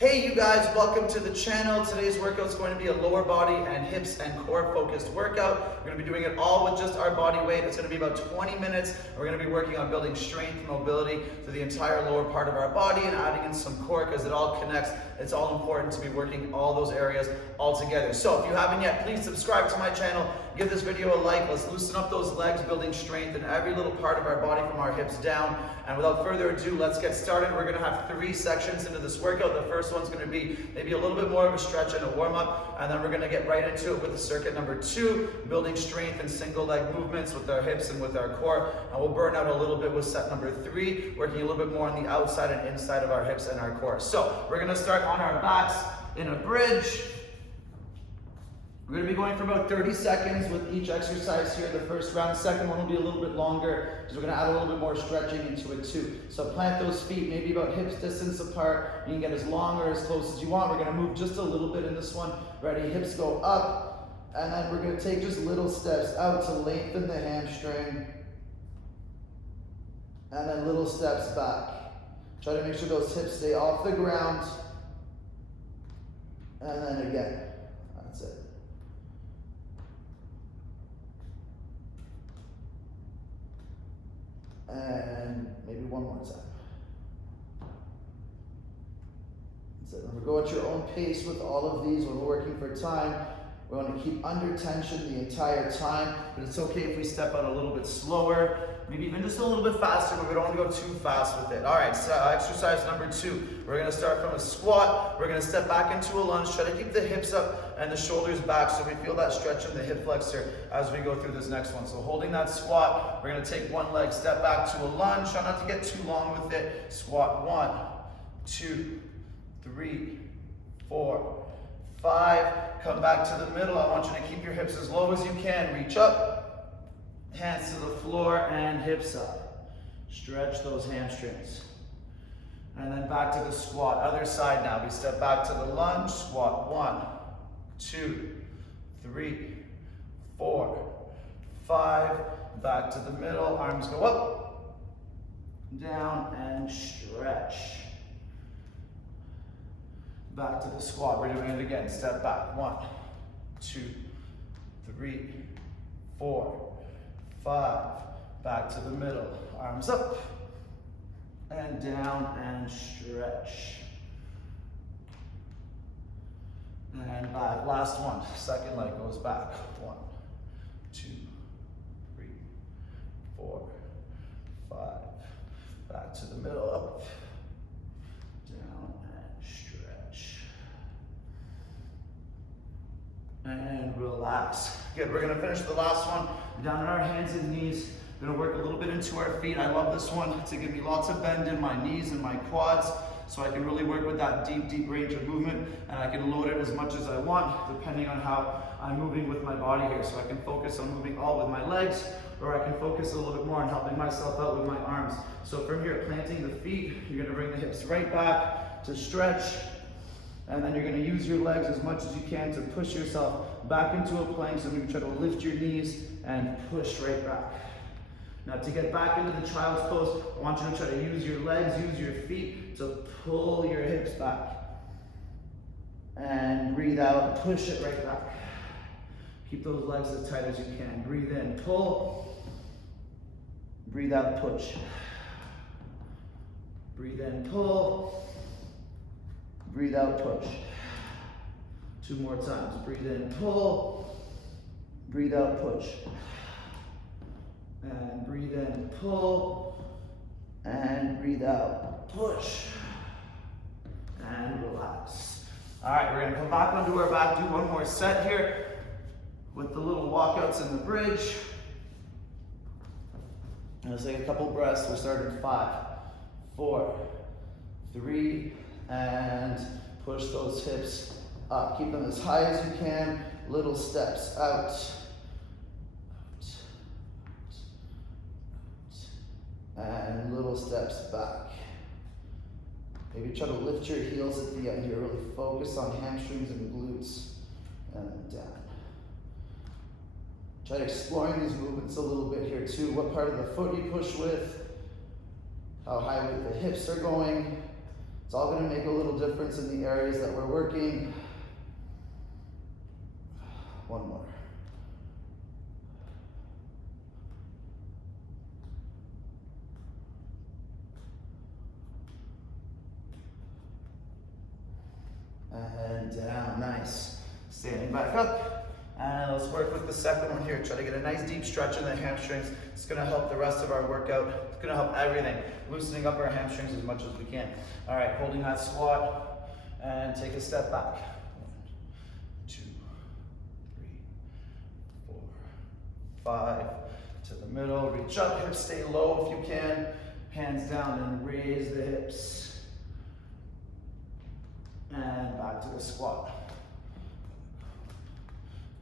Hey you guys, welcome to the channel. Today's workout is going to be a lower body and hips and core focused workout. We're going to be doing it all with just our body weight. It's going to be about 20 minutes. We're going to be working on building strength and mobility through the entire lower part of our body and adding in some core because it all connects. It's all important to be working all those areas all together. So if you haven't yet, please subscribe to my channel. Give this video a like. Let's loosen up those legs, building strength in every little part of our body from our hips down. And without further ado, let's get started. We're going to have 3 sections into this workout. The first one's going to be maybe a little bit more of a stretch and a warm-up, and then we're going to get right into it with the circuit number 2, building strength and single leg movements with our hips and with our core. And we'll burn out a little bit with set number 3, working a little bit more on the outside and inside of our hips and our core. So we're going to start on our backs in a bridge. We're going to be going for about 30 seconds with each exercise here. The first round, the second one will be a little bit longer because we're going to add a little bit more stretching into it too. So plant those feet maybe about hips distance apart. You can get as long or as close as you want. We're going to move just a little bit in this one. Ready? Hips go up, and then we're going to take just little steps out to lengthen the hamstring, and then little steps back. Try to make sure those hips stay off the ground, and then again. That's it. And maybe one more time. That's it. Remember, go at your own pace with all of these when we're working for time. We want to keep under tension the entire time, but it's okay if we step out a little bit slower, maybe even just a little bit faster, but we don't want to go too fast with it. All right, so exercise number 2. We're going to start from a squat. We're going to step back into a lunge. Try to keep the hips up and the shoulders back so we feel that stretch in the hip flexor as we go through this next one. So holding that squat, we're going to take one leg, step back to a lunge. Try not to get too long with it. Squat 1, 2, 3, 4, 5. Come back to the middle. I want you to keep your hips as low as you can. Reach up, hands to the floor, and hips up. Stretch those hamstrings. And then back to the squat. Other side now. We step back to the lunge. Squat 1, 2, 3, 4, 5. Back to the middle. Arms go up, down, and stretch. Back to the squat. We're doing it again. Step back. 1, 2, 3, 4, 5. Back to the middle. Arms up and down and stretch. And back. Last one. Second leg goes back. 1, 2, 3, 4, 5. Back to the middle. Up, down, and stretch. And relax. Good, we're gonna finish the last one down on our hands and knees. We're gonna work a little bit into our feet. I love this one to give me lots of bend in my knees and my quads so I can really work with that deep range of movement, and I can load it as much as I want depending on how I'm moving with my body here. So I can focus on moving all with my legs, or I can focus a little bit more on helping myself out with my arms. So from here, planting the feet, you're gonna bring the hips right back to stretch. And then you're going to use your legs as much as you can to push yourself back into a plank. So maybe try to lift your knees and push right back. Now to get back into the child's pose, I want you to try to use your legs, use your feet to pull your hips back. And breathe out, push it right back. Keep those legs as tight as you can. Breathe in, pull. Breathe out, push. Breathe in, pull. Breathe out, push. 2 more times. Breathe in, pull. Breathe out, push. And breathe in, pull. And breathe out, push. And relax. All right, we're gonna come back onto our back, do one more set here with the little walkouts in the bridge. Let's take a couple breaths. We'll start in 5, 4, 3, and push those hips up. Keep them as high as you can. Little steps out. And little steps back. Maybe try to lift your heels at the end here. Really focus on hamstrings and glutes. And then down. Try exploring these movements a little bit here too. What part of the foot you push with. How high the hips are going. It's all going to make a little difference in the areas that we're working. One more. And down, nice. Standing back up. And let's work with the second one here. Try to get a nice deep stretch in the hamstrings. It's gonna help the rest of our workout. It's gonna help everything. Loosening up our hamstrings as much as we can. All right, holding that squat and take a step back. 1, 2, 3, 4, 5. To the middle, reach up, hips stay low if you can. Hands down and raise the hips. And back to the squat.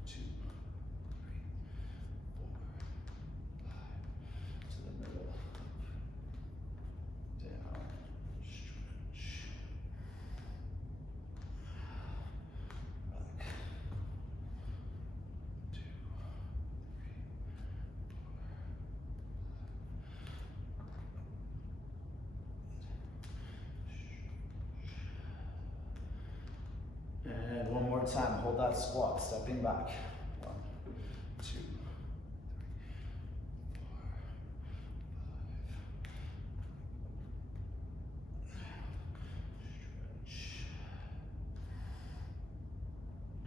2, 3, 4, 5. To the middle. Down. Stretch. Back. 2, 3, 4, 5. And one more time, hold that squat, stepping back. 1, 2, 3, 4, 5. Stretch.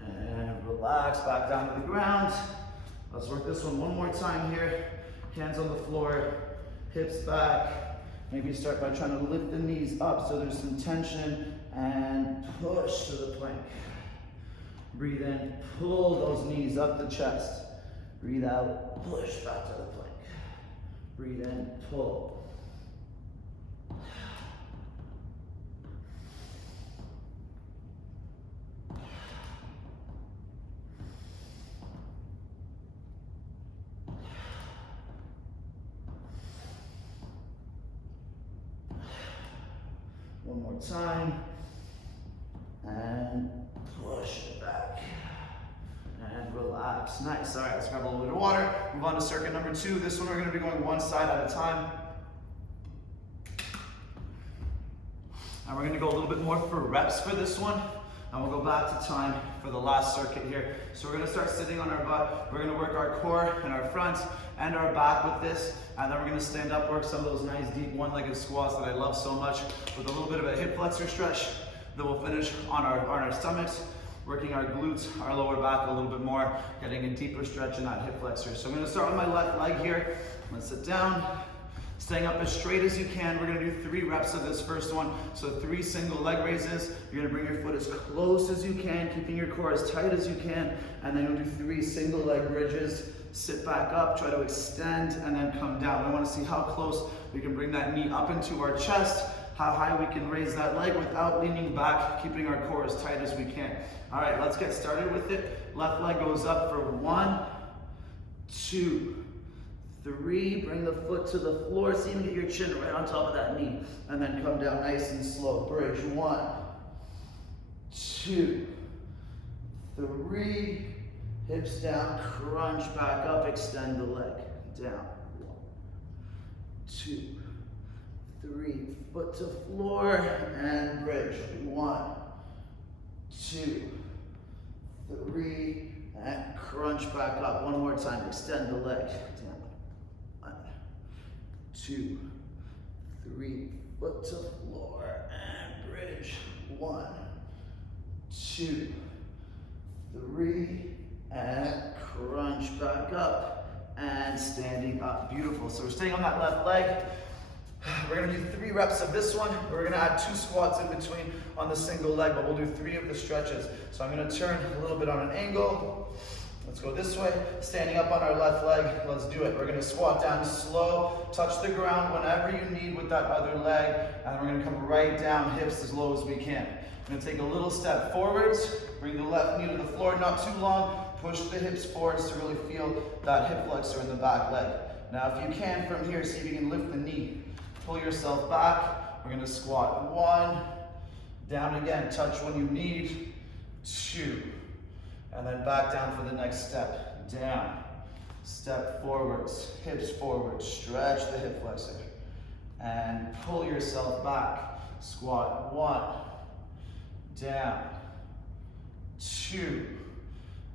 And relax, back down to the ground. Let's work this one more time here. Hands on the floor, hips back. Maybe start by trying to lift the knees up so there's some tension and push to the plank. Breathe in, pull those knees up the chest. Breathe out, push back to the plank. Breathe in, pull. One more time. And push it back. And relax. Nice. All right, let's grab a little bit of water. Move on to circuit number 2. This one we're going to be going one side at a time. And we're going to go a little bit more for reps for this one. And we'll go back to time for the last circuit here. So we're going to start sitting on our butt. We're going to work our core and our front and our back with this. And then we're going to stand up, work some of those nice deep one-legged squats that I love so much with a little bit of a hip flexor stretch. Then we'll finish on our stomachs, working our glutes, our lower back a little bit more, getting a deeper stretch in that hip flexor. So I'm going to start with my left leg here. Let's sit down. Staying up as straight as you can. We're going to do 3 reps of this first one. So 3 single leg raises. You're going to bring your foot as close as you can, keeping your core as tight as you can. And then you'll do 3 single leg bridges. Sit back up, try to extend, and then come down. We want to see how close we can bring that knee up into our chest, how high we can raise that leg without leaning back, keeping our core as tight as we can. All right, let's get started with it. Left leg goes up for 1, 2, 3, bring the foot to the floor, so you can get your chin right on top of that knee, and then come down nice and slow. Bridge, 1, 2, 3, hips down, crunch back up, extend the leg, down, 1, 2, 3, foot to floor, and bridge, 1, 2, 3, and crunch back up. One more time, extend the leg, down. 1, 2, 3, foot to floor, and bridge. 1, 2, 3, and crunch back up, and standing up. Beautiful. So we're staying on that left leg. We're going to do 3 reps of this one. We're going to add 2 squats in between on the single leg, but we'll do 3 of the stretches. So I'm going to turn a little bit on an angle. Let's go this way. Standing up on our left leg, let's do it. We're going to squat down slow, touch the ground whenever you need with that other leg, and we're going to come right down, hips as low as we can. I'm going to take a little step forwards, bring the left knee to the floor, not too long, push the hips forwards to really feel that hip flexor in the back leg. Now if you can from here, see if you can lift the knee. Pull yourself back. We're going to squat 1, down again, touch when you need, 2, and then back down for the next step, down, step forwards, hips forward, stretch the hip flexor, and pull yourself back, Squat, 1, down, 2,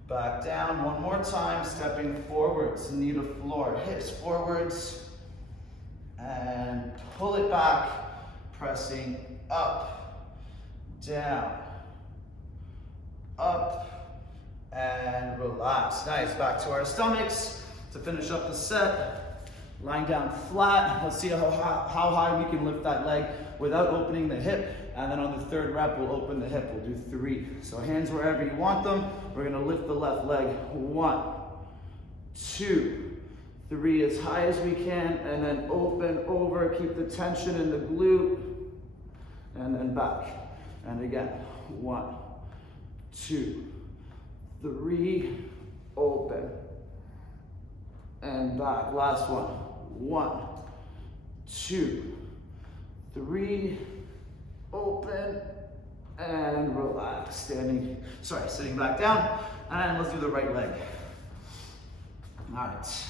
back down, one more time, stepping forwards, knee to floor, hips forwards, and pull it back, pressing up, down, up, and relax. Nice, back to our stomachs to finish up the set. Lying down flat, let's see how high we can lift that leg without opening the hip. And then on the third rep, we'll open the hip. We'll do 3. So hands wherever you want them. We're gonna lift the left leg. 1, 2, 3, as high as we can, and then open over, keep the tension in the glute, and then back. And again, 1, 2, 3, open, and back. Last one. 1, 2, 3, open, and relax. Sitting back down, and let's do the right leg. All right.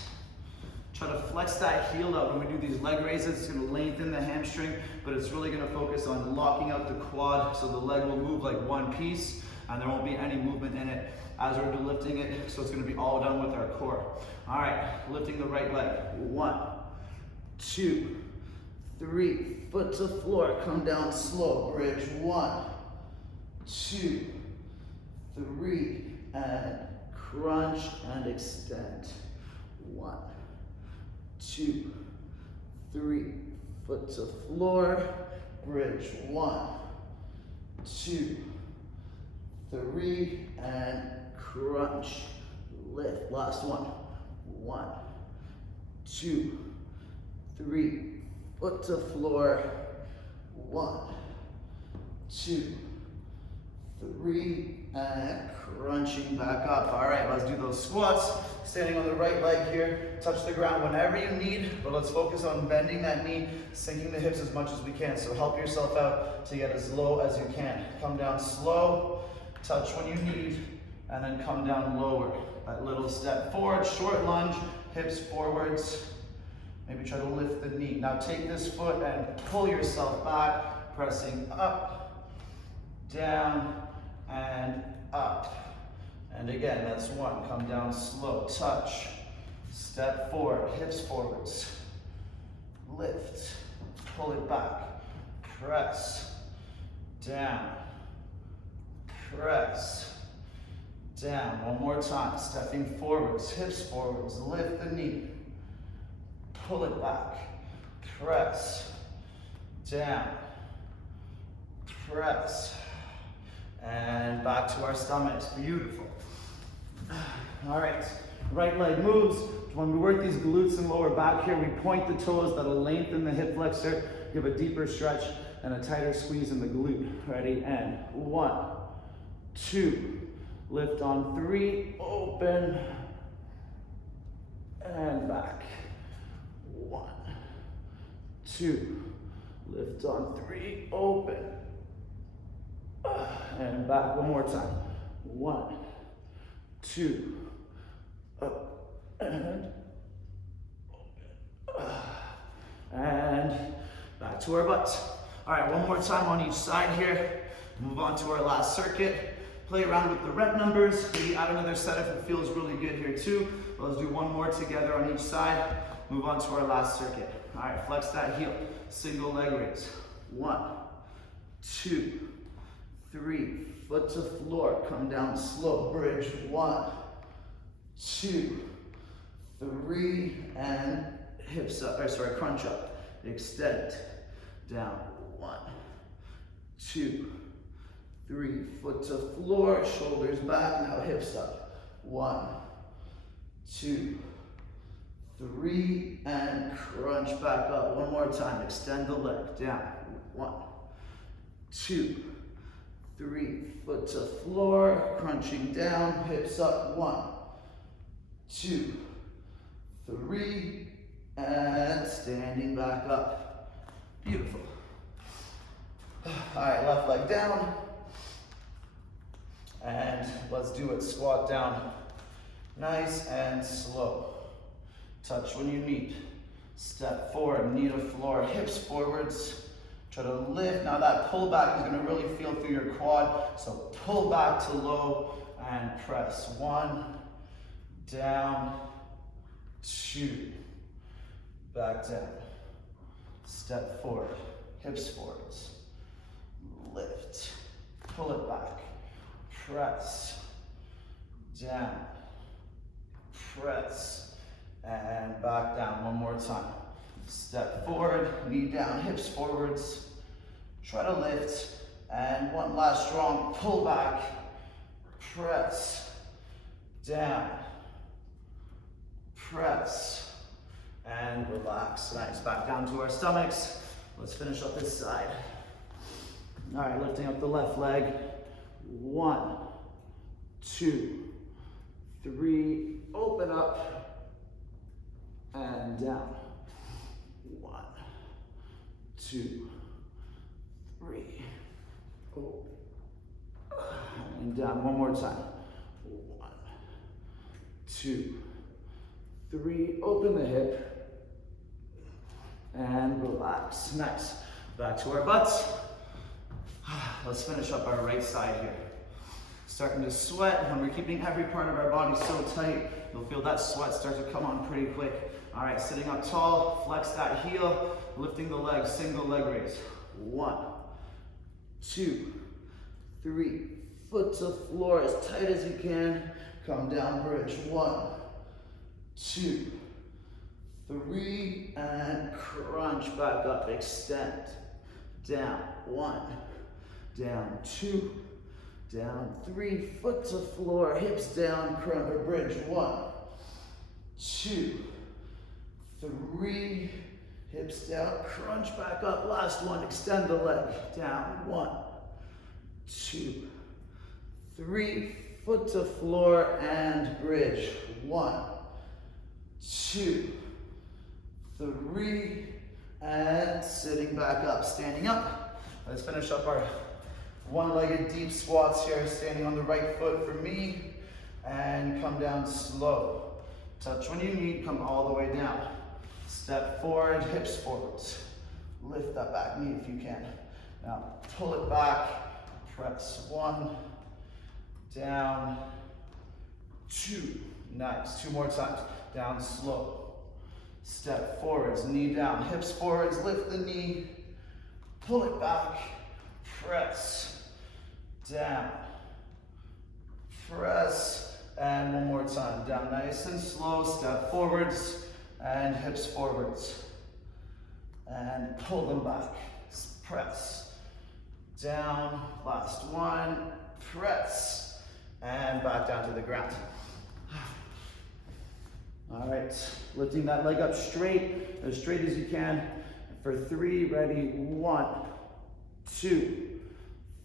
Try to flex that heel out when we do these leg raises. It's gonna lengthen the hamstring, but it's really gonna focus on locking out the quad so the leg will move like one piece and there won't be any movement in it as we're lifting it. So it's gonna be all done with our core. All right, lifting the right leg. 1, 2, 3, foot to floor, come down slow, bridge. 1, 2, 3, and crunch and extend. 1, 2, 3, foot to floor, bridge. 1, 2, 3, and crunch, lift. Last one. 1, 2, 3, foot to floor. 1, 2, 3, and crunching back up. All right, let's do those squats. Standing on the right leg here, touch the ground whenever you need, but let's focus on bending that knee, sinking the hips as much as we can. So help yourself out to get as low as you can. Come down slow, touch when you need, and then come down lower. That little step forward, short lunge, hips forwards. Maybe try to lift the knee. Now take this foot and pull yourself back, pressing up, down, and up. And again, that's 1. Come down slow, touch, step forward, hips forwards, lift, pull it back, press, down, press, down. One more time, stepping forwards, hips forwards, lift the knee, pull it back, press, down, press, and back to our stomachs. Beautiful. All right, right leg moves. When we work these glutes and lower back here, we point the toes. That'll lengthen the hip flexor, give a deeper stretch and a tighter squeeze in the glute. Ready, and 1, 2, lift on 3, open, and back. 1, 2, lift on 3, open, and back. One more time. 1, 2, up, and open, and back to our butts. All right, one more time on each side here. Move on to our last circuit. Play around with the rep numbers. Maybe add another set if it feels really good here too. Let's do one more together on each side. Move on to our last circuit. All right, flex that heel. Single leg raise. 1, 2, 3, foot to floor. Come down slow, bridge. 1, 2, 3, and hips up, crunch up. Extend, down. 1, 2, 3, foot to floor, shoulders back, now hips up. 1, 2, 3, and crunch back up. One more time, extend the leg, down. 1, 2, 3, foot to floor, crunching down, hips up. 1, 2, 3, and standing back up. Beautiful. All right, left leg down. And let's do it, squat down. Nice and slow. Touch when you need. Step forward, knee to floor, hips forwards. Try to lift. Now that pull back is going to really feel through your quad. So pull back to low and press. 1, down, 2, back down. Step forward, hips forwards. Lift, pull it back, press, down, press, and back down. One more time. Step forward, knee down, hips forwards. Try to lift, and one last strong pull back, press, down, press, and relax. Nice, back down to our stomachs. Let's finish up this side. All right, lifting up the left leg. 1, 2, 3, open up, and down. 1, 2, 3, and down. One more time. 1, 2, 3, open the hip, and relax. Nice. Back to our butts. Let's finish up our right side here. Starting to sweat, and we're keeping every part of our body so tight. You'll feel that sweat start to come on pretty quick. All right, sitting up tall, flex that heel, lifting the leg, single leg raise. 1, 2, 3, foot to floor as tight as you can. Come down, bridge. 1, 2, 3, and crunch back up, extend. Down, 1, down, 2, down, 3, foot to floor, hips down, crunch or bridge. 1, 2, 3, hips down, crunch back up. Last one, extend the leg. Down, 1, 2, 3, foot to floor and bridge. 1, 2, 3, and sitting back up, standing up. Let's finish up our one-legged deep squats here, standing on the right foot for me, and come down slow. Touch when you need, come all the way down. Step forward, hips forwards. Lift that back knee if you can. Now pull it back, press. 1, down, 2. Nice. 2 more times. Down slow. Step forwards, knee down, hips forwards, lift the knee, pull it back, press, down, press, and one more time. Down nice and slow, step forwards, and hips forwards. And pull them back, press, down, last one, press, and back down to the ground. All right, lifting that leg up straight as you can. For 3, ready, 1, 2,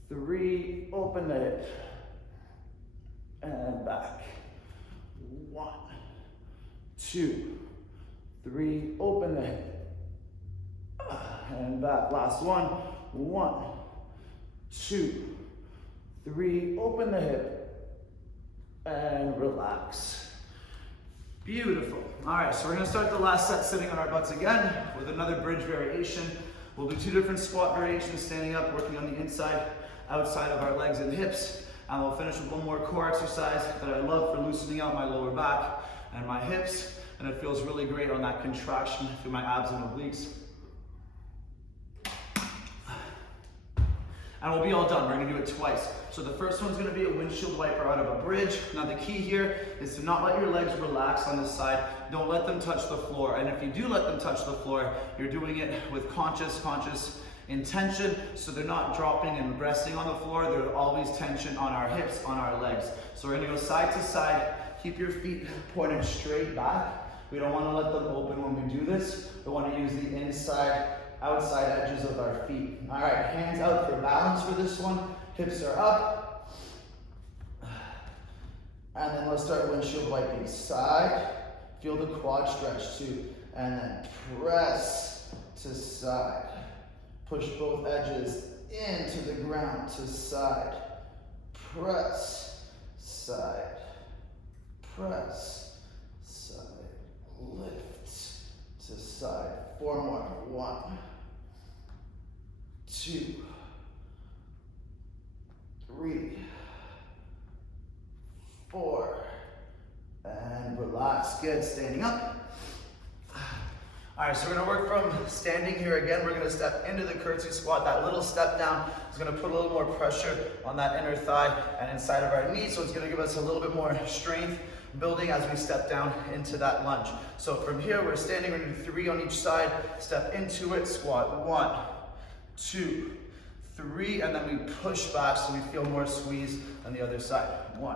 3, open the hip, and back. 1, 2, 3, open the hip, and back. Last one. 1, 2, 3, open the hip, and relax. Beautiful. All right, so we're gonna start the last set sitting on our butts again with another bridge variation. We'll do 2 different squat variations, standing up, working on the inside, outside of our legs and hips. And we'll finish with one more core exercise that I love for loosening out my lower back and my hips. And it feels really great on that contraction through my abs and obliques. And we'll be all done. We're gonna do it twice. So the first one's gonna be a windshield wiper out of a bridge. Now the key here is to not let your legs relax on this side. Don't let them touch the floor. And if you do let them touch the floor, you're doing it with conscious intention. So they're not dropping and resting on the floor. There's always tension on our hips, on our legs. So we're gonna go side to side. Keep your feet pointed straight back. We don't wanna let them open when we do this. We wanna use the inside, outside edges of our feet. All right, hands out for balance for this one. Hips are up. And then let's start windshield wiping. Side, feel the quad stretch too. And then press to side. Push both edges into the ground to side. Press, side. Press, side. Lift to side. 4 more. 1, 2, 3, 4, and relax. Good, standing up. All right, so we're gonna work from standing here again. We're gonna step into the curtsy squat. That little step down is gonna put a little more pressure on that inner thigh and inside of our knee, so it's gonna give us a little bit more strength building as we step down into that lunge. So from here, we're standing, we're gonna do 3 on each side, step into it, squat, 1, 2, 3, and then we push back so we feel more squeeze on the other side. 1,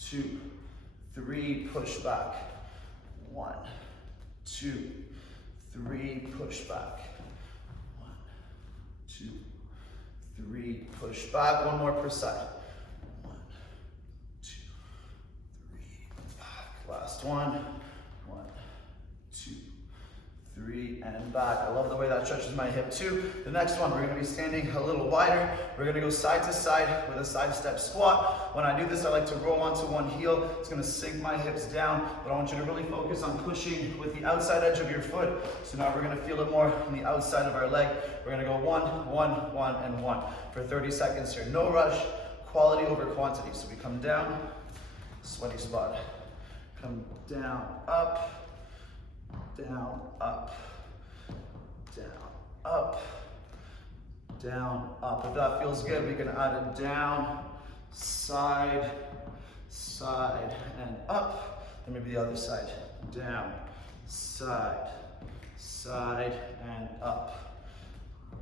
2, 3, push back. 1, 2, 3, push back. 1, 2, 3, push back. One more per side. 1, 2, 3, back. Last one. 1, 2, 3, and back. I love the way that stretches my hip too. The next one, we're gonna be standing a little wider. We're gonna go side to side with a side step squat. When I do this, I like to roll onto one heel. It's gonna sink my hips down, but I want you to really focus on pushing with the outside edge of your foot. So now we're gonna feel it more on the outside of our leg. We're gonna go 1, 1, 1, and 1 for 30 seconds here. No rush, quality over quantity. So we come down, sweaty spot. Come down, up, down, up, down, up, down, up. If that feels good, we can add a down, side, side, and up. Then maybe the other side. Down, side, side, and up.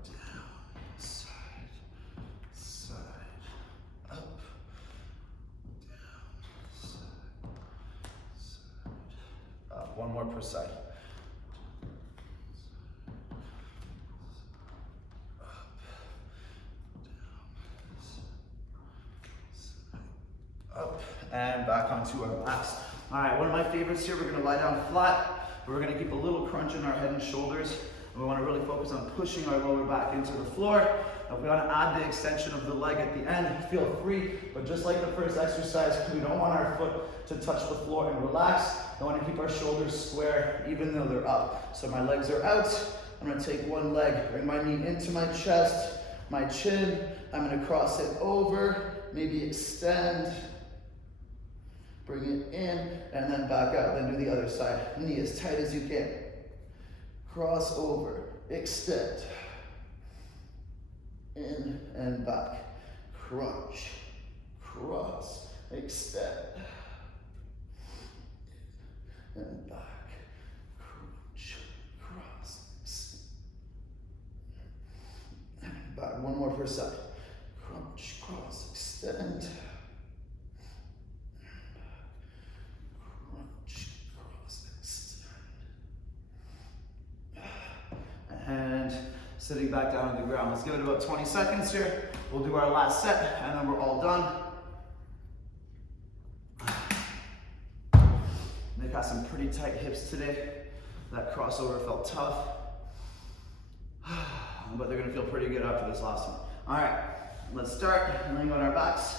Down, side, side, up. Down, side, side, up. One more per side. Up and back onto our backs. All right, one of my favorites here, we're gonna lie down flat. We're gonna keep a little crunch in our head and shoulders. And we wanna really focus on pushing our lower back into the floor. If we wanna add the extension of the leg at the end, feel free, but just like the first exercise, we don't want our foot to touch the floor and relax. We wanna keep our shoulders square even though they're up. So my legs are out. I'm gonna take one leg, bring my knee into my chest, my chin. I'm gonna cross it over, maybe extend. Bring it in, and then back out. Then do the other side. Knee as tight as you can. Cross over, extend. In and back. Crunch, cross, extend. In and back. Crunch, cross, extend. And back. One more per side. Crunch, cross, extend. And sitting back down on the ground. Let's give it about 20 seconds here. We'll do our last set, and then we're all done. Nick has some pretty tight hips today. That crossover felt tough, but they're gonna feel pretty good after this last one. All right, let's start. Laying on our backs.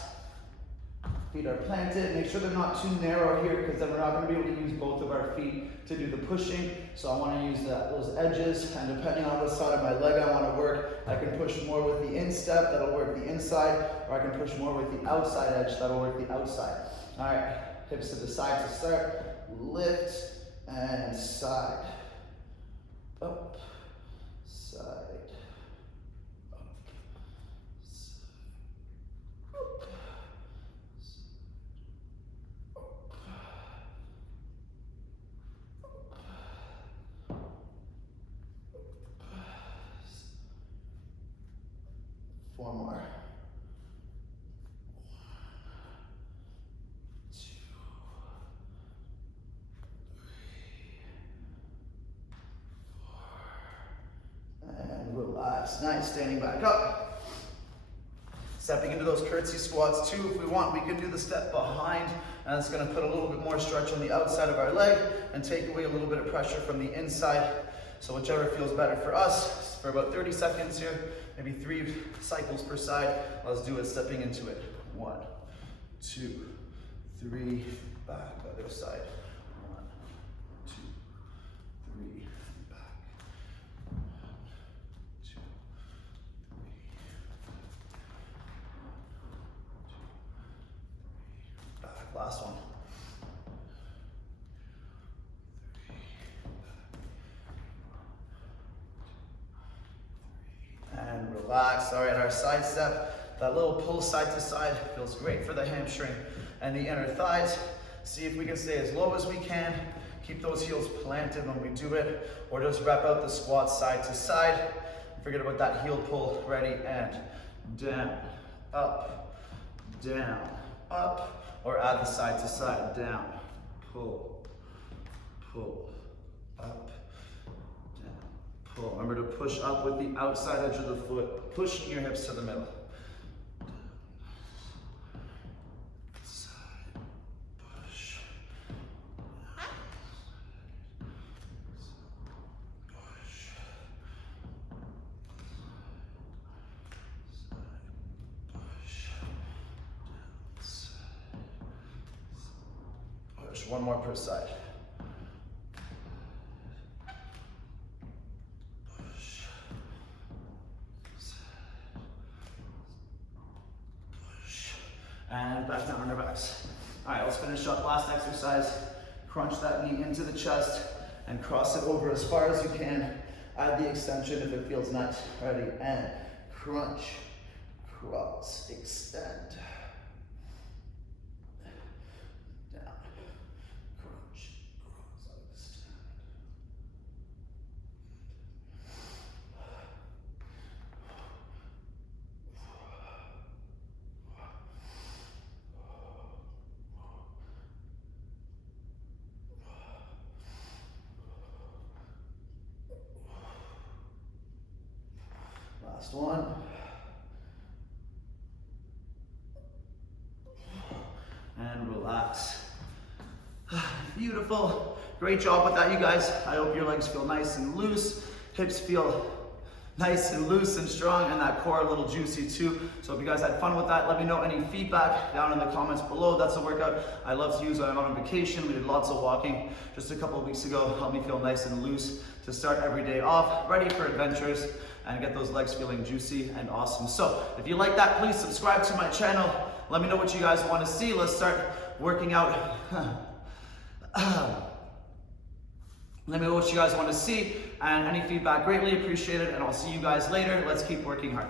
Feet are planted. Make sure they're not too narrow here, because then we're not going to be able to use both of our feet to do the pushing. So I want to use those edges, and depending on what side of my leg I want to work, I can push more with the instep, that'll work the inside, or I can push more with the outside edge, that'll work the outside. All right, hips to the side to start. Lift and side. Up, side. Four more. 1, 2, 3, 4. And relax. Nice. Standing back up. Stepping into those curtsy squats too. If we want, we can do the step behind, and it's going to put a little bit more stretch on the outside of our leg and take away a little bit of pressure from the inside. So whichever feels better for us. For about 30 seconds here, maybe 3 cycles per side. Let's do it stepping into it. 1, 2, 3, back, other side. 1, 2, 3, back. 1, 2, Last one. And relax. All right, our side step, that little pull side to side feels great for the hamstring and the inner thighs. See if we can stay as low as we can. Keep those heels planted when we do it, or just wrap out the squat side to side. Forget about that heel pull. Ready, and down, up, or add the side to side, down, pull, up, down, pull. Remember to push up with the outside edge of the foot, pushing your hips to the middle. One more per side. Push. Push. And back down on our backs. All right, let's finish up. Last exercise. Crunch that knee into the chest and cross it over as far as you can. Add the extension if it feels nice. Ready, and crunch, cross, extend. Last one. And relax. Beautiful. Great job with that, you guys. I hope your legs feel nice and loose. Hips feel nice and loose and strong, and that core a little juicy too. So if you guys had fun with that, let me know any feedback down in the comments below. That's a workout I love to use when I'm on vacation. We did lots of walking just a couple of weeks ago. Helped me feel nice and loose to start every day off, ready for adventures, and get those legs feeling juicy and awesome. So if you like that, please subscribe to my channel. Let me know what you guys want to see. Let's start working out. Let me know what you guys want to see, and any feedback greatly appreciated, and I'll see you guys later. Let's keep working hard.